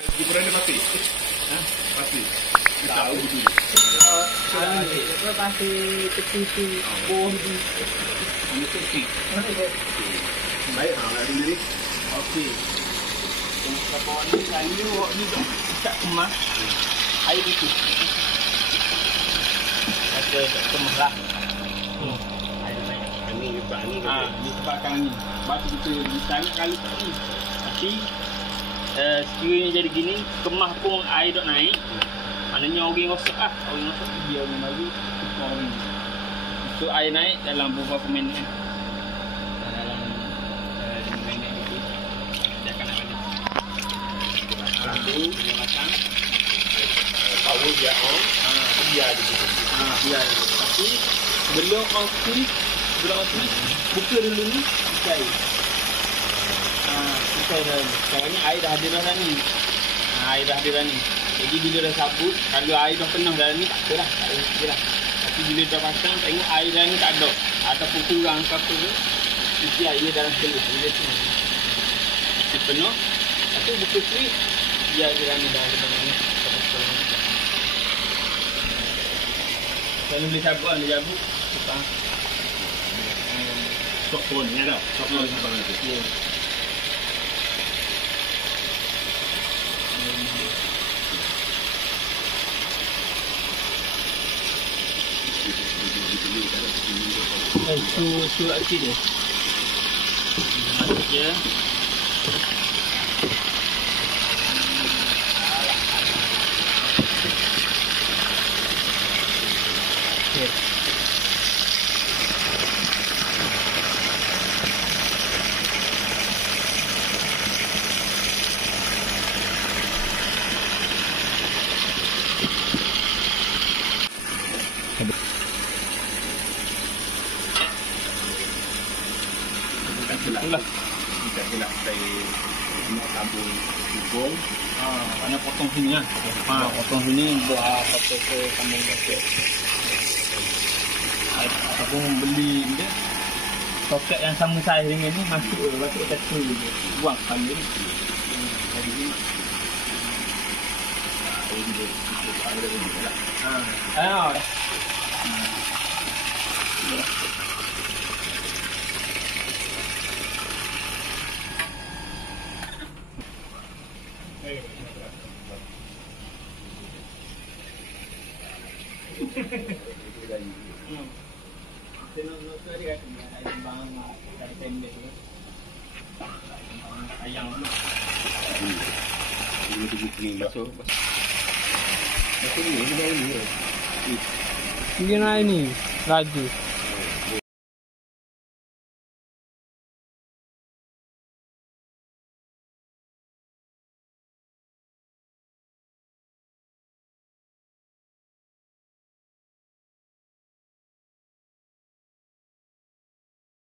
Di Purana pasti? Pasti. Tahu dulu. Apa pasti kecil bom di. Ini kecil. Baik, nak dulu. Okey. Kalau ni kali ni tak kemas. Air itu. Ada kemas lah. Ini juga ni. Disebabkan ni. Batu kita ditanya kali ni. Tapi sekiranya jadi gini, kemas pun air dok naik. Maknanya orang rosak lah. Orang rosak dia orang bagi orang. So air naik dalam beberapa minit. Dalam 5 minit itu dia akan naik balik. Dia matang. Power dia on. Biar di situ. Biar. Tapi sebelum okey, buka dulu ni cair. Cair dah. Sekarang ni air dah ada dah ni. Air dah ada dah ni. Jadi bila dah sabut, kalau air dah penuh dalam ni tak apalah, tak ada lah. Tapi bila dah pasang, tengok air dalam ni tak ada. Ataupun kurang ke apa tu, isi air dalam seluruh. Bila tu isi penuh, lepas buka switch, biar dia ni dah ada ni. Kalau boleh sabut, dia sabut. Sok pun ni ada. Sok pun sabang itu. Ya. Su aksi dia. Masuk je. Okay. Itulah. Jika silap saya nak tabung hukum. Mana potong sini kan? Potong sini buat potong ke sambung soket. Ataupun beli dia soket yang sama saiz dengan ni masuk petrol je. Buang kali ni. Jadi ni. Ayam tu. Ini tu masuk. Masuk ni baru ni. Dia naik ni laju.